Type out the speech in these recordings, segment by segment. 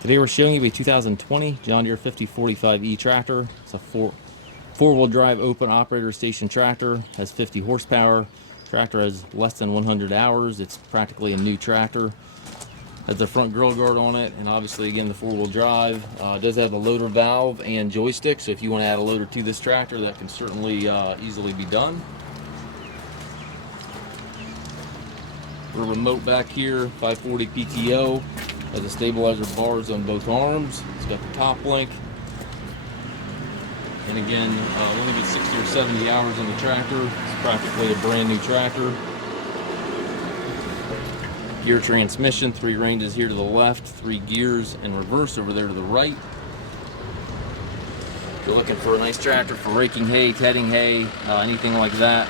Today we're showing you a 2020 John Deere 5045E tractor. It's a four-wheel drive open operator station tractor. Has 50 horsepower. Tractor has less than 100 hours. It's practically a new tractor. Has the front grill guard on it, and obviously again the four-wheel drive. It does have a loader valve and joystick, so if you want to add a loader to this tractor, that can certainly easily be done. A remote back here, 540 PTO. Has the stabilizer bars on both arms. It's got the top link. And again, only get 60 or 70 hours on the tractor. It's practically a brand new tractor. Gear transmission, 3 ranges here to the left, 3 gears in reverse over there to the right. If you're looking for a nice tractor for raking hay, tedding hay, anything like that,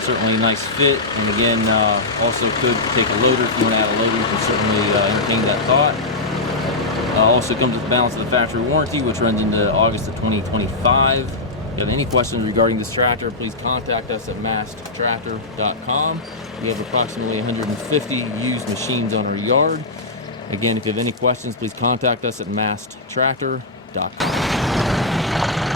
certainly a nice fit. And again, also could take a loader. If you want to add a loader, you can certainly entertain that thought. Also comes with the balance of the factory warranty, which runs into August of 2025. If you have any questions regarding this tractor, please contact us at masttractor.com. We have approximately 150 used machines on our yard. Again, if you have any questions, please contact us at masttractor.com.